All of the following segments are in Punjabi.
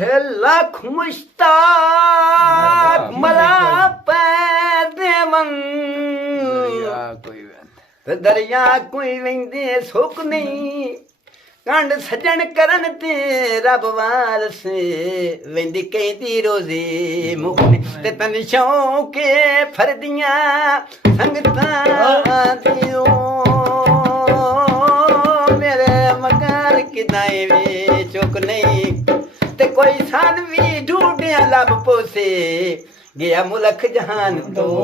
ਲੱਖ ਮੁਸ਼ਤਾਕ ਮਲਾ ਪੈ ਦੇਵਨ ਤੇ ਦਰਿਆ ਕੋਈ ਵਹਿੰਦੇ ਸੁੱਕ ਨਹੀਂ ਕੰਡ ਸੱਜਣ ਕਰਨ ਤੇ ਰੱਬ ਵਾਰਸੇ ਵਹਿੰਦੀ ਕਹਿੰਦੀ ਰੋਜ਼ੀ ਮੁਕਨੇ ਤੇ ਤਨ ਸ਼ੌਕੇ ਫਰਦੀਆਂ ਸੰਗਤਾਂ ਦਿਓ ਮੇਰੇ ਮਕਾਨ ਕਿਦਾਏ ਵੇ ਚੁੱਕ ਨਹੀਂ ਤੇ ਕੋਈ ਸਾਨ ਵੀ ਢੂੰਡਿਆ ਲੱਭ ਪੋਸੇ ਗਿਆ ਮੁਲਕ ਜਹਾਨ ਤੋਂ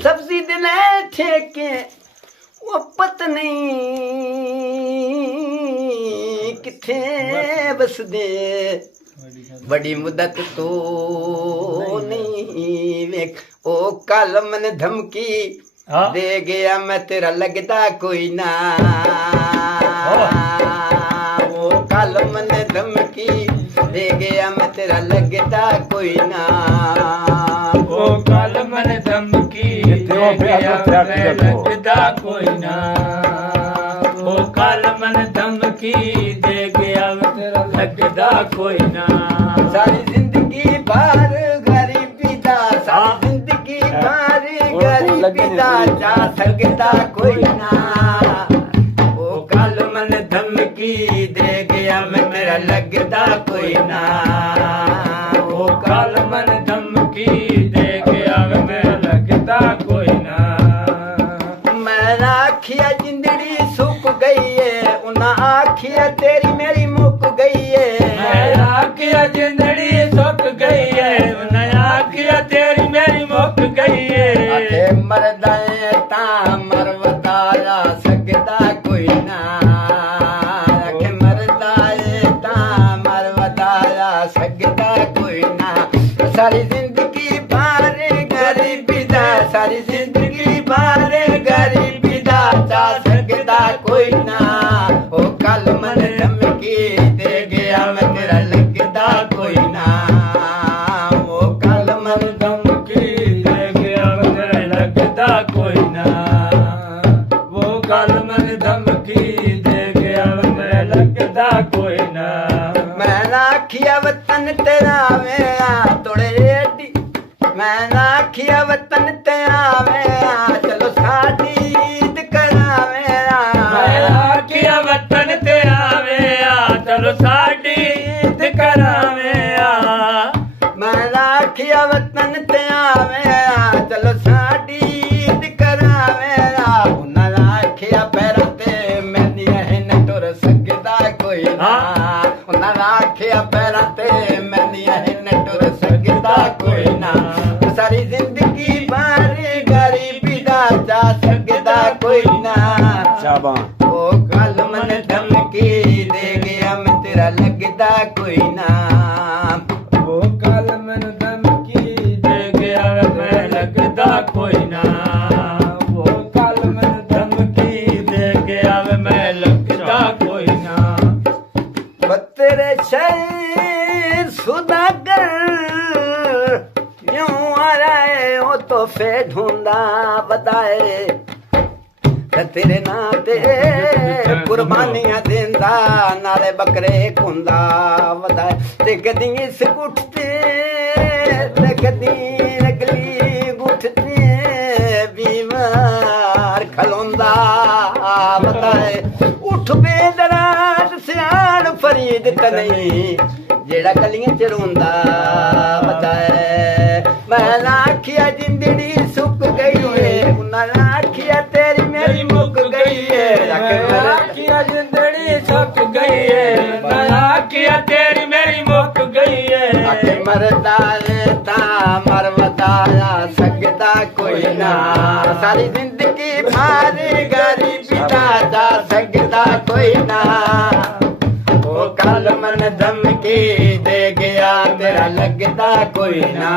ਸਬਜ਼ੀ ਦੇ ਲੈ ਠੇਕੇ ਉਹ ਪਤਨੀ ਕਿੱਥੇ ਬਸਦੇ ਬੜੀ ਮੁੱਦਤ ਤੋਂ ਨਹੀਂ ਵੇਖ ਉਹ ਕੱਲ ਮਨ ਧਮਕੀ ਦੇ ਗਿਆ ਮੈਂ ਤੇਰਾ ਲੱਗਦਾ ਕੋਈ ਨਾ ਉਹ ਕੱਲ ਮਨ ਧਮਕੀ ਦੇ ਗਿਆ ਮੈਂ ਤੇਰਾ ਲੱਗਦਾ ਕੋਈ ਨਾ ਉਹ ਕੱਲ ਮਨ ਧਮਕੀ ਦੇ ਗਿਆ ਮੈਂ ਲੱਗਦਾ ਕੋਈ ਨਾ ਉਹ ਕੱਲ ਮਨ ਧਮਕੀ ਦੇ ਗਿਆ ਤੇਰਾ ਲੱਗਦਾ ਕੋਈ ਨਾ ਸਾਰੀ ਜ਼ਿੰਦਗੀ ਬਾਹਰ ਗਰੀਬੀ ਦਾ ਸਾਰੀ ਜ਼ਿੰਦਗੀ ਬਾਹਰ ਗਰੀਬੀ ਦਾ ਜਾ ਸਕਦਾ ਕੋਈ ਨਾ ਉਹ ਕੱਲ ਮਨ ਧਮਕੀ ਦੇ ਗਿਆ ਮੈਂ ਤੇਰਾ ਲੱਗਦਾ ਕੋਈ ਨਾ ਉਹ ਕੱਲ ਮਨ ਧਮਕੀ ਦੇ ਗਿਆ ਮੈਂ ਲੱਗਦਾ ਕੋਈ ਨਾ ਮੈਂ ਆਖਿਆ ਜਿੰਦੜੀ ਸੁੱਕ ਗਈ ਏ ਉਹਨਾਂ ਆਖਿਆ ਤੇਰੀ ਮੇਰੀ ਮੁੱਕ ਗਈ ਏ ਮੈਂ ਆਖਿਆ ਜਿੰਦੜੀ ਸੁੱਕ ਗਈ ਏ ਉਹਨਾਂ ਆਖਿਆ ਤੇਰੀ ਮੇਰੀ ਮੁੱਕ ਗਈ ਏ ਆਖੇ ਮਰਦਾ ਏ ਤਾਂ ਮਰਵਦਾ ਆ ਸਕਦਾ ਕੋਈ ਨਾ ਆਖੇ ਮਰਦਾ ਏ ਤਾਂ ਮਰਵਦਾ ਆ ਸਕਦਾ ਕੋਈ ਨਾ ਸਾਰੀ ਜ਼ਿੰਦਗੀ ਬਾਹਰ ਗਰੀਬੀ ਦਾ ਸਾਰੀ ਜ਼ਿੰਦਗੀ ਬਾਹਰ ਗਰੀਬੀ ਦਾ ਜਾ ਸਕਦਾ ਕੋਈ ਨਾ ਉਹ ਕੱਲ ਮਨ ਧਮਕੀ ਦੇ ਗਿਆ ਮੈਂ ਤੇਰਾ ਲੱਗਦਾ ਕੋਈ ਨਾ ਉਹ ਕੱਲ ਮਨ ਧਮਕੀ ਦੇ ਗਿਆ ਮੇਰਾ ਲੱਗਦਾ ਕੋਈ ਨਾ ਉਹ ਕੱਲ ਮਨ ਧਮਕੀ ਦੇ ਗਿਆ ਮੇਰਾ ਲੱਗਦਾ ਕੋਈ ਨਾ ਮੈਂ ਆਖਿਆ ਵਤਨ ਤੇਰਾ ਵੇਆ ਤੋੜੇ ਏਡੀ ਮੈਂ ਆਖਿਆ ਵਤਨ ਤੇਰਾ ਵੇਆ ਚਲੋ ਸਾਡੀ ਈਦ ਕਰਾਵੇਂ ਮੈਂ ਆਖਿਆ ਵਤਨ ਤੇਰਾ ਵੇਆ ਚਲੋ ਸਾਡੀ ਈਦ ਕਰਾਵੇਂ ਆ ਮੈਂ ਆਖਿਆ ਵਤਨ ਤੇਰਾ ਵੇਆ ਚਲੋ ਸਾਡੀ ਈਦ ਕਰਾਵੇਂ ਉਹਨਾਂ ਆਖਿਆ ਪੈਰਾਂ ਤੇ ਮੈਨੀ ਇਹ ਨ ਟੁਰ ਸਕਦਾ ਕੋਈ ਨਾ ਉਹਨਾਂ ਆਖਿਆ ਪੈਰਾਂ ਤੇ ਮੈਨੀ ਇਹ ਨ ਟੁਰ ਸਕਦਾ ਕੋਈ ਨਾ ਸਾਰੀ ਜ਼ਿੰਦਗੀ ਬਾਹਰ ਗਰੀਬੀ ਦਾ ਜਾ ਸਕਦਾ ਕੋਈ ਨਾ ਉਹ ਕੱਲ ਮਨ ਧਮਕੀ ਦੇ ਗਿਆ ਮੈਂ ਤੇਰਾ ਲੱਗਦਾ ਕੋਈ ਨਾ ਉਹ ਕੱਲ ਮੈਨੂੰ ਧਮਕੀ ਦੇ ਗਿਆ ਮੈਂ ਲੱਗਦਾ ਕੋਈ ਨਾ ਉਹ ਕੱਲ ਮੈਨੂੰ ਧਮਕੀ ਦੇ ਗਿਆ ਮੈਂ ਲੱਗਦਾ ਕੋਈ ਨਾ ਤੇਰੇ ਸ਼ਹਿਰ ਸੁਦਾਗਰ क्यों आ रहे हो तोहफे ढूंढा बताए तेरे नाते कुर्बानियां देंदा नाले बकरे खुंदा बताए ते कदी इस गुठते ते कदी नकली गुठते बीमार खलोंदा बताए उठ बेदराज सियाण फरीद तनई जेड़ा गलियां च रोंदा बताए मैं आखिया जिंदड़ी सुक गई है उन्हें आखिया तेरी मेरी मुक गई है आखिया जिंदड़ी सुक गई है मैं आखिया तेरी मेरी मुक गई है आखे मरदा ता मरवदा सकदा कोई ना सारी जिंदगी भारी गरीबी दा जा सकदा कोई ना ओ कल मन धमकी दे गया तेरा लगदा कोई ना।